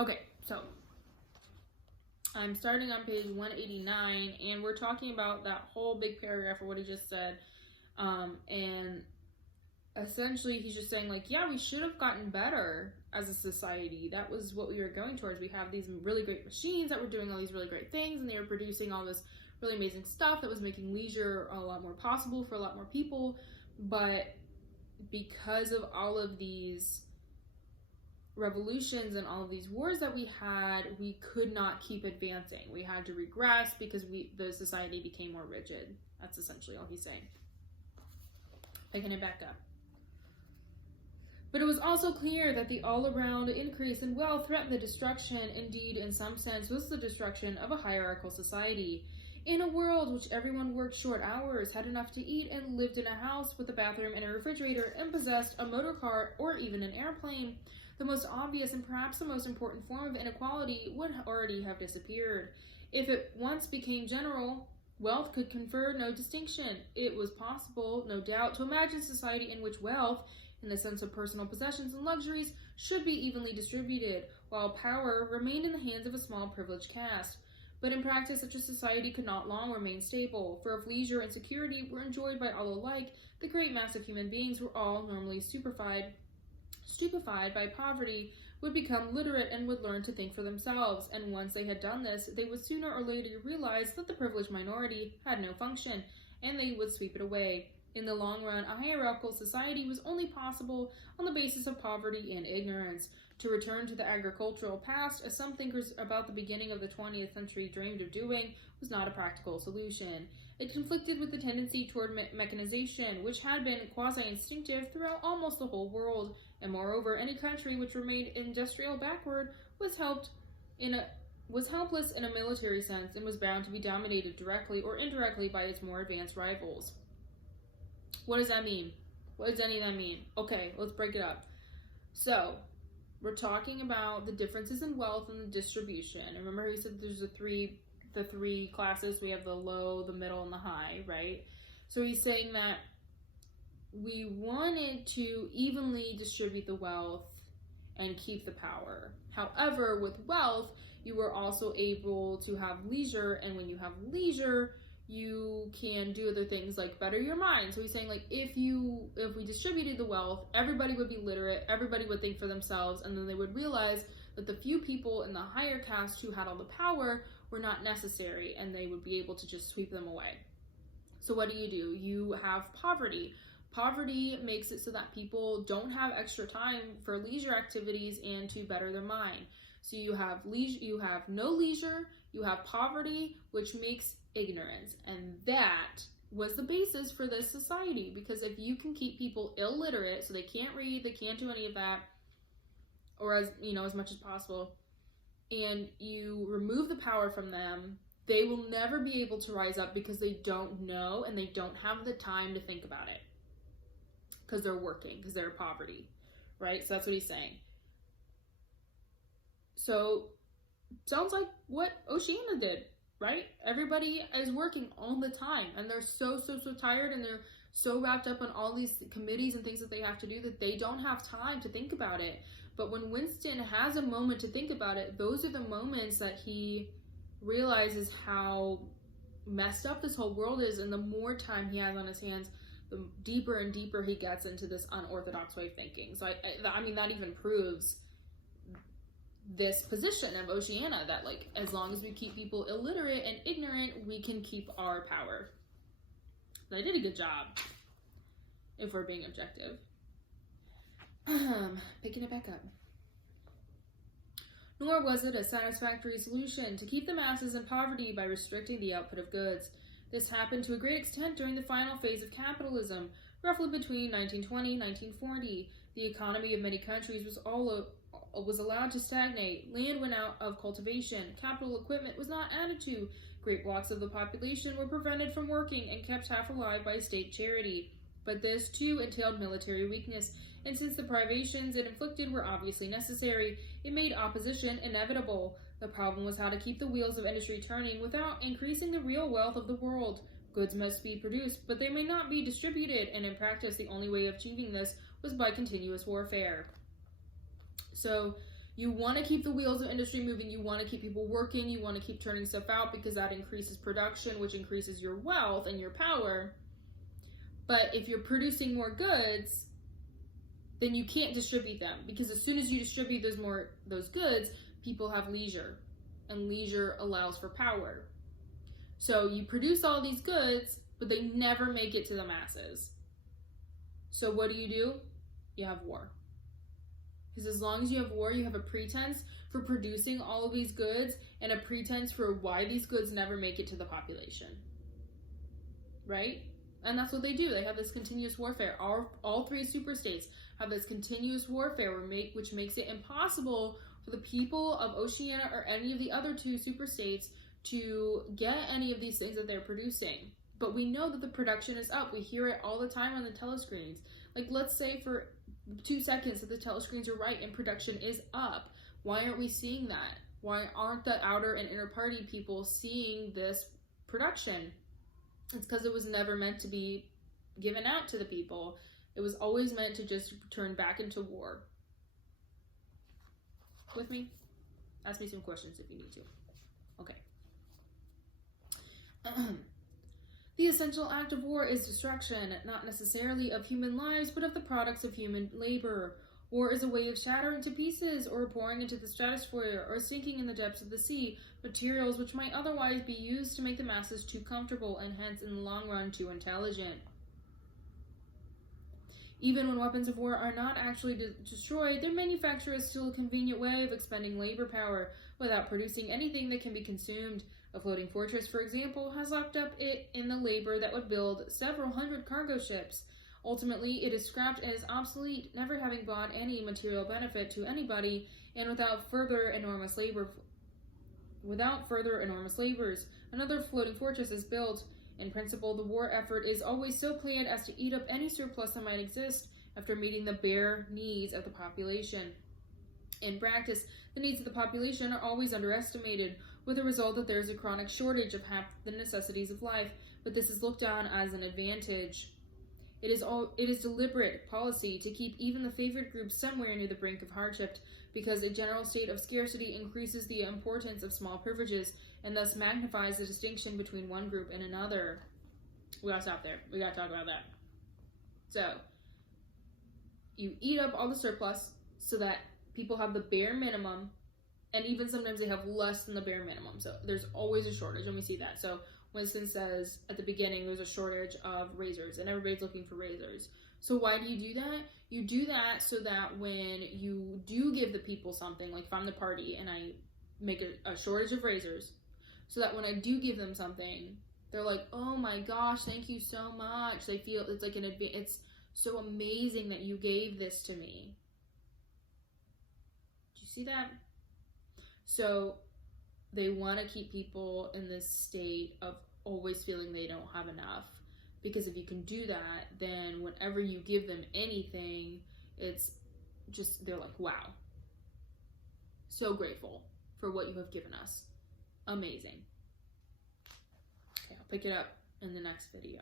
Okay, so I'm starting on page 189, and we're talking about that whole big paragraph of what he just said. And essentially, he's just saying, like, yeah, we should have gotten better as a society. That was what we were going towards. We have these really great machines that were doing all these really great things, and they were producing all this really amazing stuff that was making leisure a lot more possible for a lot more people. But because of all of these revolutions and all of these wars that we had, we could not keep advancing. We had to regress because the society became more rigid. That's essentially all he's saying. Picking it back up. But it was also clear that the all-around increase in wealth threatened the destruction, indeed, in some sense, was the destruction of a hierarchical society. In a world which everyone worked short hours, had enough to eat, and lived in a house with a bathroom and a refrigerator, and possessed a motor car or even an airplane, the most obvious and perhaps the most important form of inequality would already have disappeared. If it once became general, wealth could confer no distinction. It was possible, no doubt, to imagine a society in which wealth, in the sense of personal possessions and luxuries, should be evenly distributed, while power remained in the hands of a small privileged caste. But in practice, such a society could not long remain stable, for if leisure and security were enjoyed by all alike, the great mass of human beings were all normally stupefied by poverty, would become literate and would learn to think for themselves, and once they had done this, they would sooner or later realize that the privileged minority had no function, and they would sweep it away. In the long run, a hierarchical society was only possible on the basis of poverty and ignorance. To return to the agricultural past, as some thinkers about the beginning of the 20th century dreamed of doing, was not a practical solution. It conflicted with the tendency toward mechanization, which had been quasi-instinctive throughout almost the whole world, and moreover, any country which remained industrial backward was helpless in a military sense and was bound to be dominated directly or indirectly by its more advanced rivals. What does that mean? What does any of that mean? Okay, let's break it up. So, we're talking about the differences in wealth and the distribution. Remember, he said there's the three classes. We have the low, the middle, and the high, right? So he's saying that we wanted to evenly distribute the wealth and keep the power. However, with wealth, you were also able to have leisure, and when you have leisure, you can do other things like better your mind. So he's saying, like, if we distributed the wealth, everybody would be literate, everybody would think for themselves, and then they would realize that the few people in the higher caste who had all the power were not necessary, and they would be able to just sweep them away. So what do? You have poverty. Poverty makes it so that people don't have extra time for leisure activities and to better their mind. So you have no leisure, you have poverty, which makes ignorance. And that was the basis for this society, because if you can keep people illiterate, so they can't read, they can't do any of that, or as much as possible, and you remove the power from them, they will never be able to rise up because they don't know and they don't have the time to think about it. Because they're working, because they're in poverty, right? So that's what he's saying. So, sounds like what Oceania did, right? Everybody is working all the time, and they're so tired, and they're so wrapped up on all these committees and things that they have to do that they don't have time to think about it. But when Winston has a moment to think about it, those are the moments that he realizes how messed up this whole world is, and the more time he has on his hands, the deeper and deeper he gets into this unorthodox way of thinking. So I mean, that even proves this position of Oceania, that like, as long as we keep people illiterate and ignorant, we can keep our power. And I did a good job, if we're being objective. Picking it back up. Nor was it a satisfactory solution to keep the masses in poverty by restricting the output of goods. This happened to a great extent during the final phase of capitalism, roughly between 1920 and 1940. The economy of many countries was allowed to stagnate. Land went out of cultivation. Capital equipment was not added to. Great blocks of the population were prevented from working and kept half alive by state charity. But this, too, entailed military weakness, and since the privations it inflicted were obviously necessary, it made opposition inevitable. The problem was how to keep the wheels of industry turning without increasing the real wealth of the world. Goods must be produced, but they may not be distributed, and in practice the only way of achieving this was by continuous warfare. So You want to keep the wheels of industry moving. You want to keep people working. You want to keep turning stuff out because that increases production, which increases your wealth and your power. But if you're producing more goods, then you can't distribute them, because as soon as you distribute those goods, people have leisure, and leisure allows for power. So you produce all these goods, but they never make it to the masses. So what do? You have war. Because as long as you have war, you have a pretense for producing all of these goods and a pretense for why these goods never make it to the population. Right? And that's what they do. They have this continuous warfare. All three super states have this continuous warfare which makes it impossible for the people of Oceania or any of the other two super states to get any of these things that they're producing. But we know that the production is up. We hear it all the time on the telescreens. Like, let's say for 2 seconds that the telescreens are right and production is up. Why aren't we seeing that? Why aren't the outer and inner party people seeing this production? It's because it was never meant to be given out to the people. It was always meant to just turn back into war. With me? Ask me some questions if you need to. Okay. The essential act of war is destruction, not necessarily of human lives, but of the products of human labor. War is a way of shattering to pieces, or pouring into the stratosphere, or sinking in the depths of the sea, materials which might otherwise be used to make the masses too comfortable, and hence in the long run too intelligent. Even when weapons of war are not actually destroyed, their manufacture is still a convenient way of expending labor power without producing anything that can be consumed. A floating fortress, for example, has locked up it in the labor that would build several hundred cargo ships. Ultimately, it is scrapped and is obsolete, never having brought any material benefit to anybody, and without further enormous labors. Another floating fortress is built. In principle, the war effort is always so planned as to eat up any surplus that might exist after meeting the bare needs of the population. In practice, the needs of the population are always underestimated, with the result that there is a chronic shortage of half the necessities of life, but this is looked on as an advantage. It is deliberate policy to keep even the favored groups somewhere near the brink of hardship, because a general state of scarcity increases the importance of small privileges, and thus magnifies the distinction between one group and another. We gotta stop there. We gotta talk about that. So, you eat up all the surplus so that people have the bare minimum, and even sometimes they have less than the bare minimum. So there's always a shortage, and we see that. So Winston says at the beginning there's a shortage of razors, and everybody's looking for razors. So why do you do that? You do that so that when you do give the people something, like if I'm the party and I make a shortage of razors, so that when I do give them something, they're like, oh my gosh, thank you so much. They feel it's like it's so amazing that you gave this to me. Do you see that? So they want to keep people in this state of always feeling they don't have enough. Because if you can do that, then whenever you give them anything, it's just, they're like, wow. So grateful for what you have given us. Amazing. Okay, I'll pick it up in the next video.